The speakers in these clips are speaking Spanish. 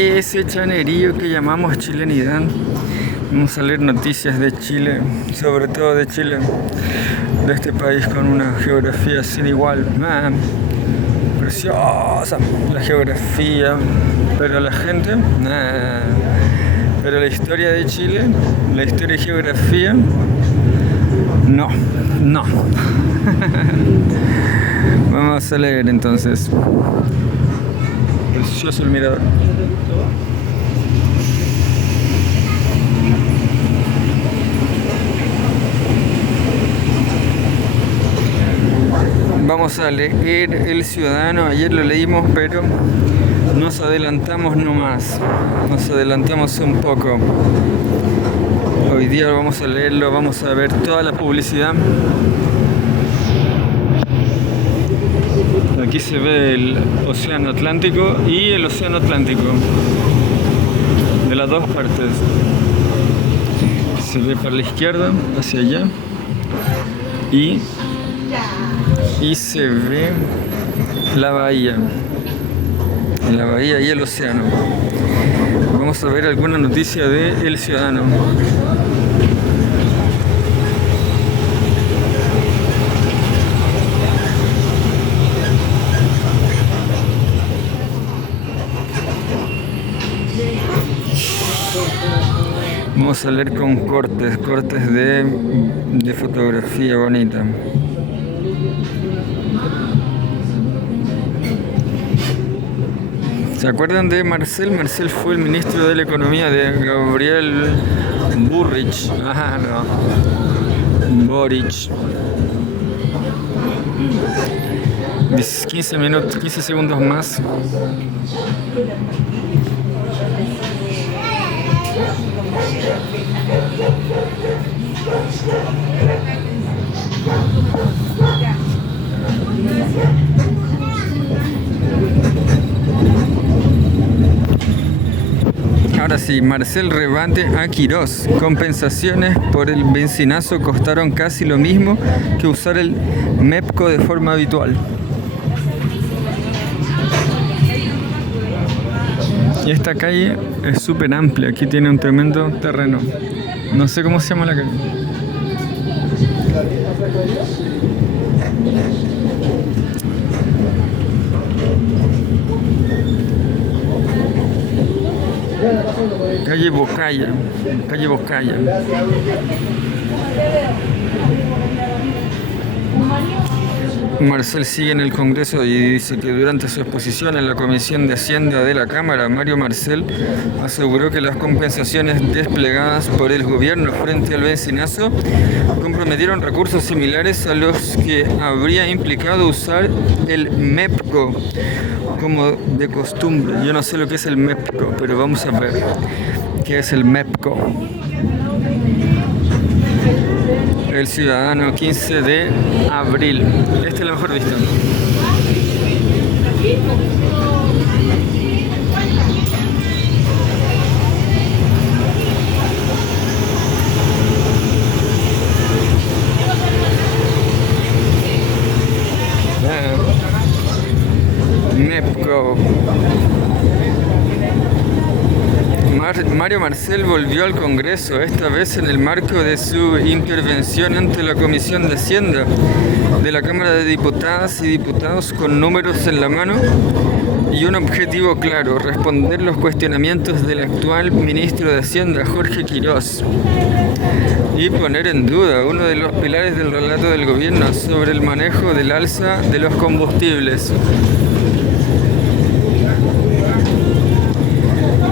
ese chanerío que llamamos chilenidad. Vamos a leer noticias de Chile, sobre todo de Chile, de este país con una geografía sin igual. Preciosa la geografía, pero la gente, pero la historia de Chile, la historia y geografía, no. Vamos a leer entonces. Precioso el mirador. Vamos a leer El Ciudadano. Ayer lo leímos, pero nos adelantamos nomás. Nos adelantamos un poco. Hoy día vamos a leerlo, vamos a ver toda la publicidad. Aquí se ve el Océano Atlántico y el Océano Atlántico. De las dos partes. Se ve para la izquierda, hacia allá. Y se ve la bahía y el océano. Vamos a ver alguna noticia de El Ciudadano. Vamos a leer con cortes de fotografía bonita. ¿Se acuerdan de Marcel? Marcel fue el ministro de la Economía de Gabriel Boric. Boric. 15 segundos más. Ahora sí, Marcel rebate a Quirós. Compensaciones por el benzinazo costaron casi lo mismo que usar el MEPCO de forma habitual. Y esta calle es súper amplia, aquí tiene un tremendo terreno. No sé cómo se llama la calle. Calle Bocaya. Marcel sigue en el Congreso y dice que durante su exposición en la Comisión de Hacienda de la Cámara, Mario Marcel aseguró que las compensaciones desplegadas por el gobierno frente al benzinazo comprometieron recursos similares a los que habría implicado usar el MEPCO como de costumbre. Yo no sé lo que es el MEPCO, pero vamos a ver qué es el MEPCO. El Ciudadano, 15 de abril. Esta es la mejor vista. MEPCO. Mario Marcel volvió al Congreso, esta vez en el marco de su intervención ante la Comisión de Hacienda de la Cámara de Diputadas y Diputados, con números en la mano y un objetivo claro: responder los cuestionamientos del actual ministro de Hacienda, Jorge Quirós, y poner en duda uno de los pilares del relato del gobierno sobre el manejo del alza de los combustibles.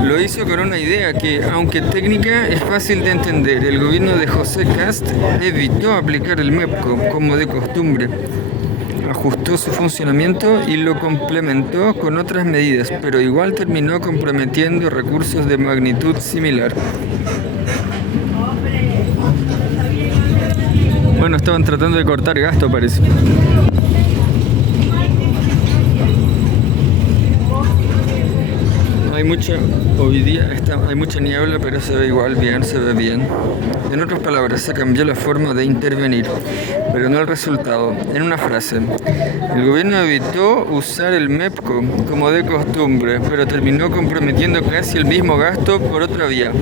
Lo hizo con una idea que, aunque técnica, es fácil de entender. El gobierno de José Kast evitó aplicar el MEPCO como de costumbre. Ajustó su funcionamiento y lo complementó con otras medidas, pero igual terminó comprometiendo recursos de magnitud similar. Bueno, estaban tratando de cortar gasto, parece. Hay hoy día hay mucha niebla, pero se ve igual bien, se ve bien. En otras palabras, se cambió la forma de intervenir, pero no el resultado. En una frase, el gobierno evitó usar el MEPCO como de costumbre, pero terminó comprometiendo casi el mismo gasto por otra vía.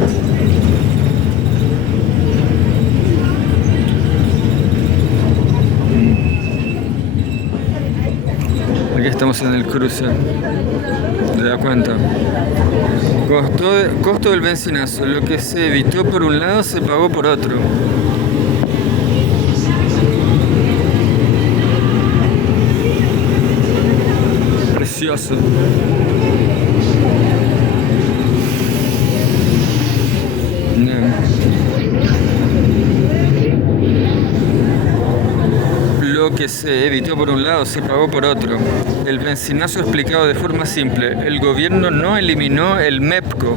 Aquí estamos en el cruce. ¿Te das cuenta? Costo del benzinazo. Lo que se evitó por un lado se pagó por otro. Precioso. Lo que se evitó por un lado se pagó por otro. El benzinazo explicado de forma simple. El gobierno no eliminó el MEPCO,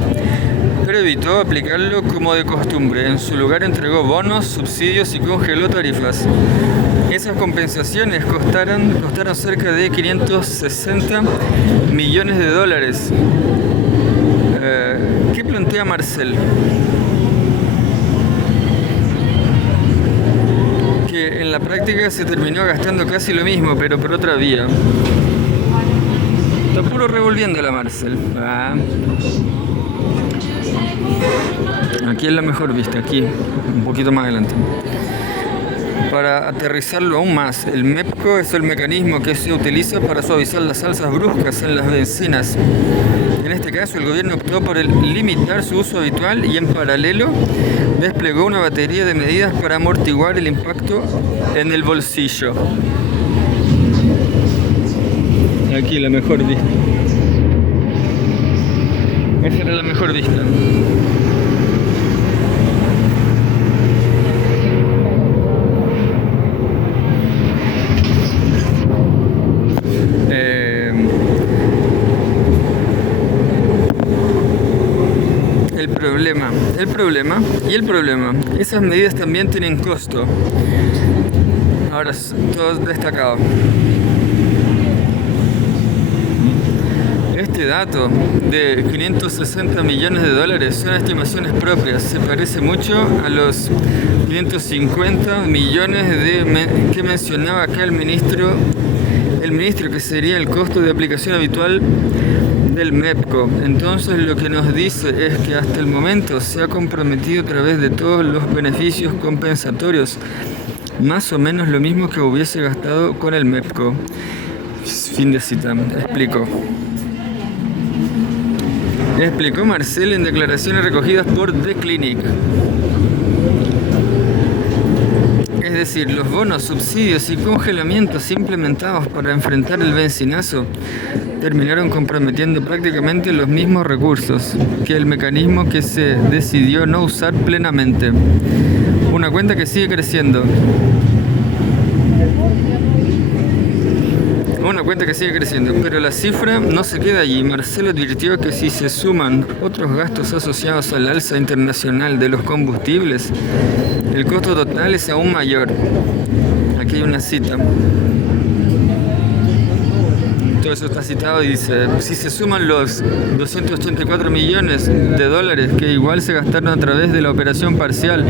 pero evitó aplicarlo como de costumbre. En su lugar entregó bonos, subsidios y congeló tarifas. Esas compensaciones costaron cerca de 560 millones de dólares. ¿Qué plantea Marcel? Que en la práctica se terminó gastando casi lo mismo, pero por otra vía. Está puro revolviendo la Marcel. Aquí es la mejor vista, aquí, un poquito más adelante. Para aterrizarlo aún más, el MEPCO es el mecanismo que se utiliza para suavizar las alzas bruscas en las bencinas. En este caso, el gobierno optó por limitar su uso habitual y en paralelo desplegó una batería de medidas para amortiguar el impacto en el bolsillo. Aquí la mejor vista. Esa era la mejor vista. El problema, esas medidas también tienen costo. Ahora, todo destacado. Este dato de 560 millones de dólares son estimaciones propias. Se parece mucho a los 550 millones que mencionaba acá el ministro, que sería el costo de aplicación habitual del MEPCO. Entonces lo que nos dice es que hasta el momento se ha comprometido a través de todos los beneficios compensatorios, más o menos lo mismo que hubiese gastado con el MEPCO. Fin de cita. Explicó Marcel en declaraciones recogidas por The Clinic. Es decir, los bonos, subsidios y congelamientos implementados para enfrentar el benzinazo terminaron comprometiendo prácticamente los mismos recursos que el mecanismo que se decidió no usar plenamente. Una cuenta que sigue creciendo. Pero la cifra no se queda allí. Marcel advirtió que si se suman otros gastos asociados al alza internacional de los combustibles, el costo total es aún mayor. Aquí hay una cita. Todo eso está citado y dice, si se suman los 284 millones de dólares que igual se gastaron a través de la operación parcial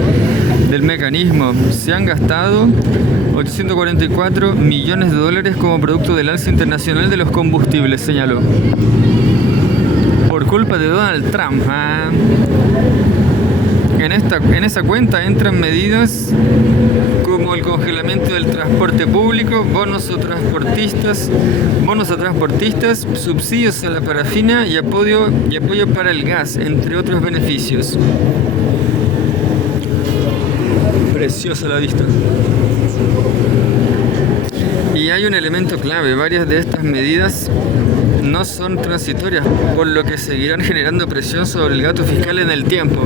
del mecanismo, se han gastado 844 millones de dólares como producto del alza internacional de los combustibles, señaló. Por culpa de Donald Trump. En esa cuenta entran medidas como el congelamiento del transporte público, bonos a transportistas, subsidios a la parafina y apoyo para el gas, entre otros beneficios. Preciosa la vista. Y hay un elemento clave, varias de estas medidas no son transitorias, por lo que seguirán generando presión sobre el gasto fiscal en el tiempo.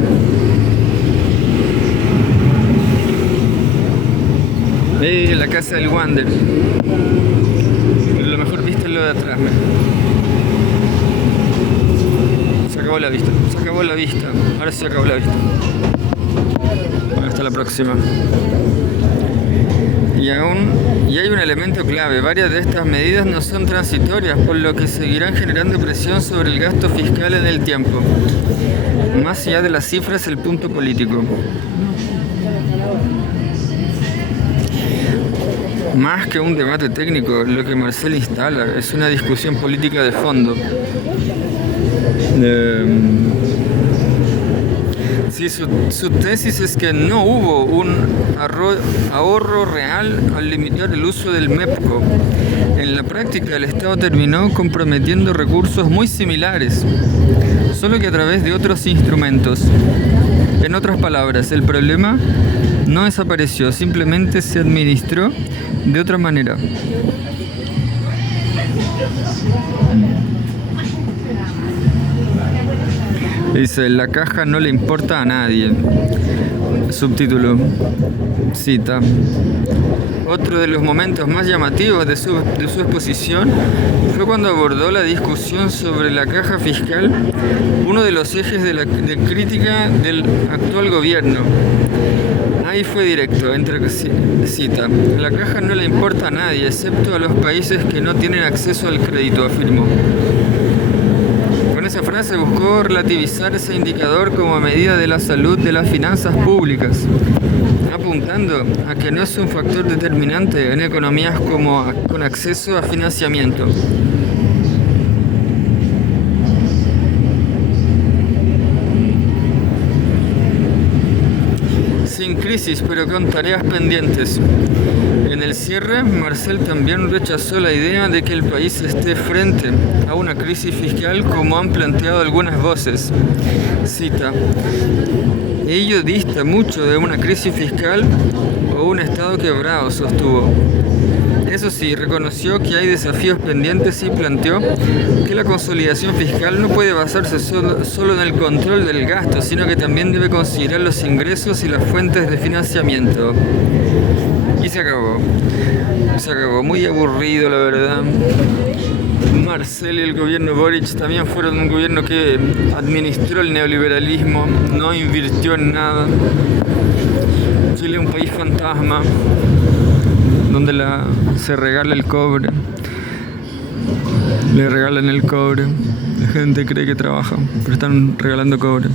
La casa del Wander. Pero lo mejor vista es lo de atrás. Se acabó la vista. Ahora sí se acabó la vista. Bueno, hasta la próxima. Y Y hay un elemento clave: varias de estas medidas no son transitorias, por lo que seguirán generando presión sobre el gasto fiscal en el tiempo. Más allá de las cifras, el punto político. Más que un debate técnico, lo que Marcel instala es una discusión política de fondo. Sí, su tesis es que no hubo un ahorro real al limitar el uso del MEPCO. En la práctica, el Estado terminó comprometiendo recursos muy similares, solo que a través de otros instrumentos. En otras palabras, el problema no desapareció, simplemente se administró de otra manera. Dice: la caja no le importa a nadie. Subtítulo. Cita: otro de los momentos más llamativos de su exposición fue cuando abordó la discusión sobre la caja fiscal, uno de los ejes de crítica del actual gobierno. Ahí fue directo, cita: la caja no le importa a nadie, excepto a los países que no tienen acceso al crédito, afirmó. Con esa frase buscó relativizar ese indicador como medida de la salud de las finanzas públicas, apuntando a que no es un factor determinante en economías con acceso a financiamiento. Sin crisis, pero con tareas pendientes. En el cierre, Marcel también rechazó la idea de que el país esté frente a una crisis fiscal como han planteado algunas voces. Cita: ello dista mucho de una crisis fiscal o un Estado quebrado, sostuvo. Eso sí, reconoció que hay desafíos pendientes y planteó que la consolidación fiscal no puede basarse solo en el control del gasto, sino que también debe considerar los ingresos y las fuentes de financiamiento. Y se acabó. Muy aburrido, la verdad. Marcel y el gobierno Boric también fueron un gobierno que administró el neoliberalismo, no invirtió en nada. Chile es un país fantasma, donde se regala el cobre. Le regalan el cobre. La gente cree que trabaja, pero están regalando cobre.